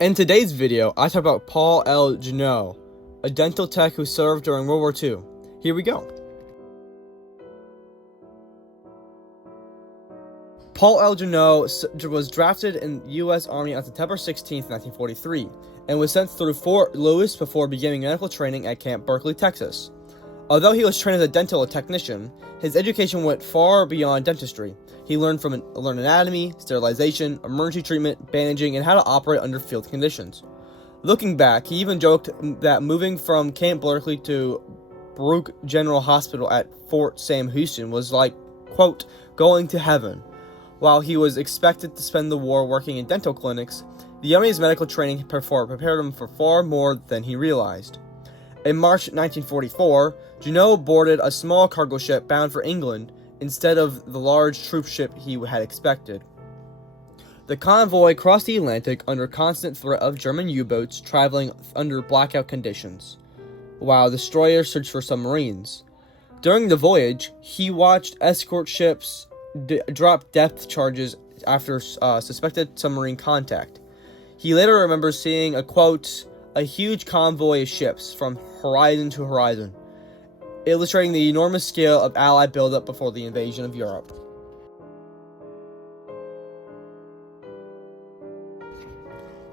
In today's video, I talk about Paul L. Genereux, a dental tech who served during World War II. Here we go. Paul L. Genereux was drafted in the U.S. Army on September 16, 1943, and was sent through Fort Lewis before beginning medical training at Camp Berkeley, Texas. Although he was trained as a dental technician, his education went far beyond dentistry. He learned anatomy, sterilization, emergency treatment, bandaging, and how to operate under field conditions. Looking back, he even joked that moving from Camp Berkeley to Brooke General Hospital at Fort Sam Houston was like, quote, going to heaven. While he was expected to spend the war working in dental clinics, the Army's medical training prepared him for far more than he realized. In March 1944, Genereux boarded a small cargo ship bound for England instead of the large troop ship he had expected. The convoy crossed the Atlantic under constant threat of German U-boats traveling under blackout conditions, while destroyers searched for submarines. During the voyage, he watched escort ships drop depth charges after suspected submarine contact. He later remembers seeing a huge convoy of ships from horizon to horizon, illustrating the enormous scale of Allied buildup before the invasion of Europe.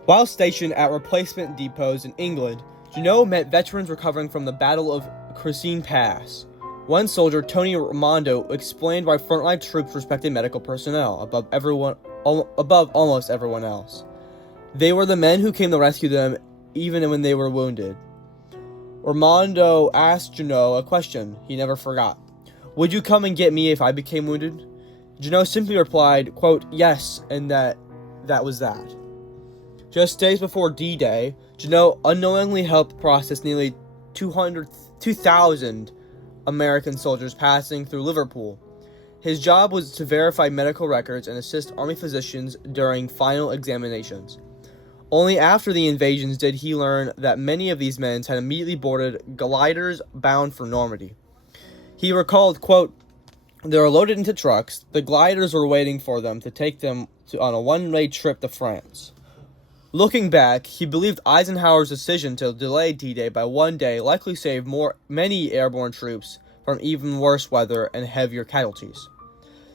While stationed at replacement depots in England, Genereux met veterans recovering from the Battle of Cressine Pass. One soldier, Tony Raimondo, explained why frontline troops respected medical personnel above almost everyone else. They were the men who came to rescue them even when they were wounded. Raimondo asked Genereux a question he never forgot. Would you come and get me if I became wounded? Genereux simply replied, quote, yes, and that was that. Just days before D-Day, Genereux unknowingly helped process nearly 2,000 American soldiers passing through Liverpool. His job was to verify medical records and assist Army physicians during final examinations. Only after the invasions did he learn that many of these men had immediately boarded gliders bound for Normandy. He recalled, quote, they were loaded into trucks. The gliders were waiting for them to take them on a one-way trip to France. Looking back, he believed Eisenhower's decision to delay D-Day by one day likely saved many airborne troops from even worse weather and heavier casualties.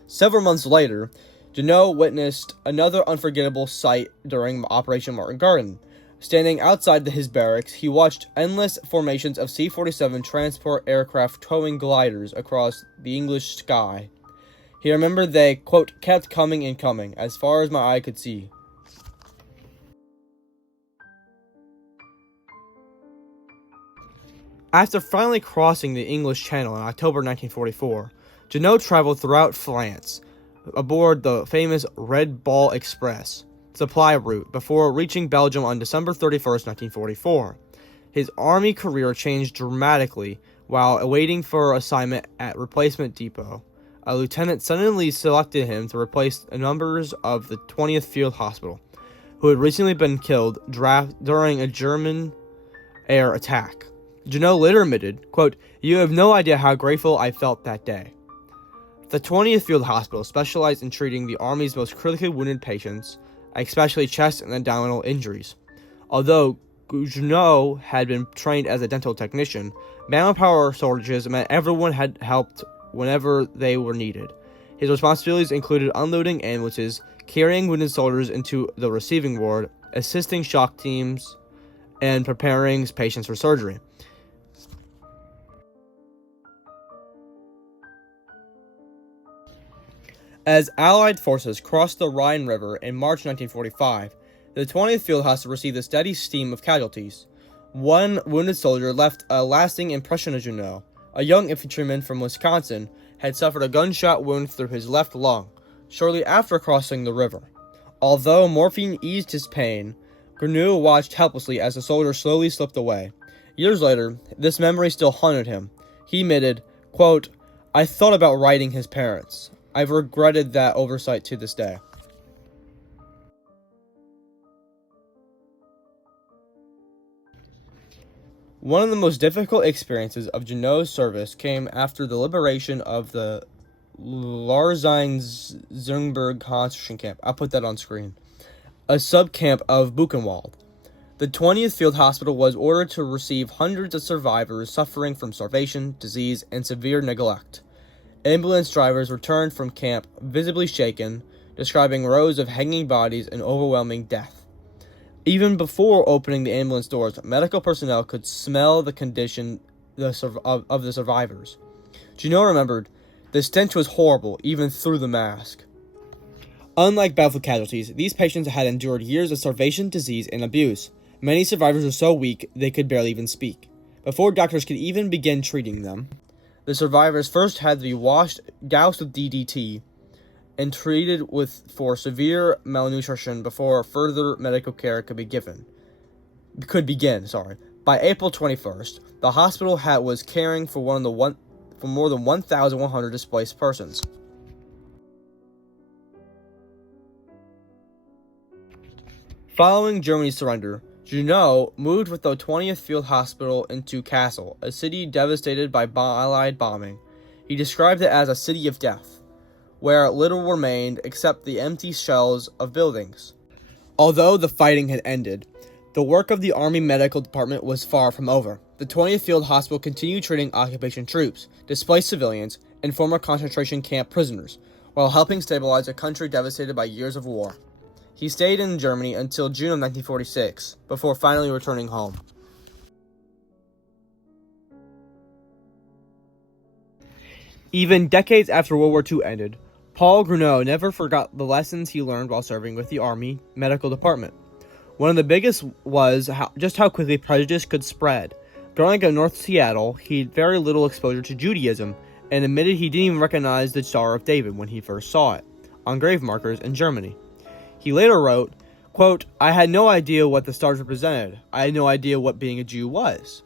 Several months later, Genereux witnessed another unforgettable sight during Operation Market Garden. Standing outside his barracks, he watched endless formations of C-47 transport aircraft towing gliders across the English sky. He remembered they, quote, kept coming and coming, as far as my eye could see. After finally crossing the English Channel in October 1944, Genereux traveled throughout France aboard the famous Red Ball Express supply route before reaching Belgium on December 31st, 1944. His army career changed dramatically while awaiting for assignment at Replacement Depot. A lieutenant suddenly selected him to replace members of the 20th Field Hospital, who had recently been killed during a German air attack. Genereux later admitted, quote, you have no idea how grateful I felt that day. The 20th Field Hospital specialized in treating the Army's most critically wounded patients, especially chest and abdominal injuries. Although Genereux had been trained as a dental technician, manpower shortages meant everyone had helped whenever they were needed. His responsibilities included unloading ambulances, carrying wounded soldiers into the receiving ward, assisting shock teams, and preparing patients for surgery. As Allied forces crossed the Rhine River in March 1945, the 20th Field Hospital received a steady stream of casualties. One wounded soldier left a lasting impression of Genereux. A young infantryman from Wisconsin had suffered a gunshot wound through his left lung shortly after crossing the river. Although morphine eased his pain, Genereux watched helplessly as the soldier slowly slipped away. Years later, this memory still haunted him. He admitted, quote, I thought about writing his parents. I've regretted that oversight to this day. One of the most difficult experiences of Genereux's service came after the liberation of the Langenstein-Zwieberge concentration camp. I'll put that on screen. a subcamp of Buchenwald. The 20th Field Hospital was ordered to receive hundreds of survivors suffering from starvation, disease, and severe neglect. Ambulance drivers returned from camp visibly shaken, describing rows of hanging bodies and overwhelming death. Even before opening the ambulance doors, medical personnel could smell the condition of the survivors. Junot remembered, "The stench was horrible, even through the mask." Unlike battlefield casualties, these patients had endured years of starvation, disease, and abuse. Many survivors were so weak they could barely even speak. Before doctors could even begin treating them, the survivors first had to be doused with DDT, and treated for severe malnutrition before further medical care could begin. By April 21st, the hospital was caring for more than 1,100 displaced persons. Following Germany's surrender, Junot moved with the 20th Field Hospital into Kassel, a city devastated by Allied bombing. He described it as a city of death, where little remained except the empty shells of buildings. Although the fighting had ended, the work of the Army Medical Department was far from over. The 20th Field Hospital continued treating occupation troops, displaced civilians, and former concentration camp prisoners, while helping stabilize a country devastated by years of war. He stayed in Germany until June of 1946, before finally returning home. Even decades after World War II ended, Paul Junot never forgot the lessons he learned while serving with the Army Medical Department. One of the biggest was just how quickly prejudice could spread. Growing up in North Seattle, he had very little exposure to Judaism, and admitted he didn't even recognize the Star of David when he first saw it, on grave markers in Germany. He later wrote, quote, "I had no idea what the stars represented. I had no idea what being a Jew was."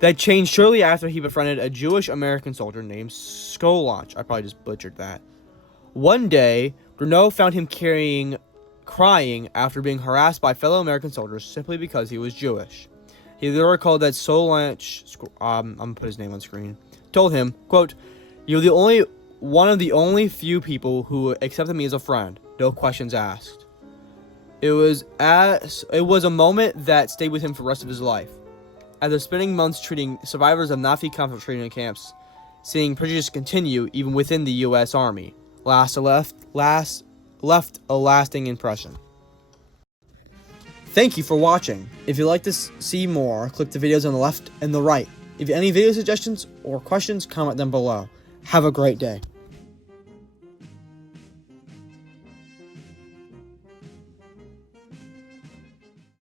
That changed shortly after he befriended a Jewish American soldier named Skolach. I probably just butchered that. One day, Junot found him crying after being harassed by fellow American soldiers simply because he was Jewish. He later recalled that Skolach, I'm going to put his name on screen, told him, quote, "You're one of the only few people who accepted me as a friend. No questions asked." It was a moment that stayed with him for the rest of his life. After spending months treating survivors of Nazi concentration camps, seeing prejudice continue even within the U.S. Army left a lasting impression. Thank you for watching. If you'd like to see more, click the videos on the left and the right. If you have any video suggestions or questions, comment them below. Have a great day.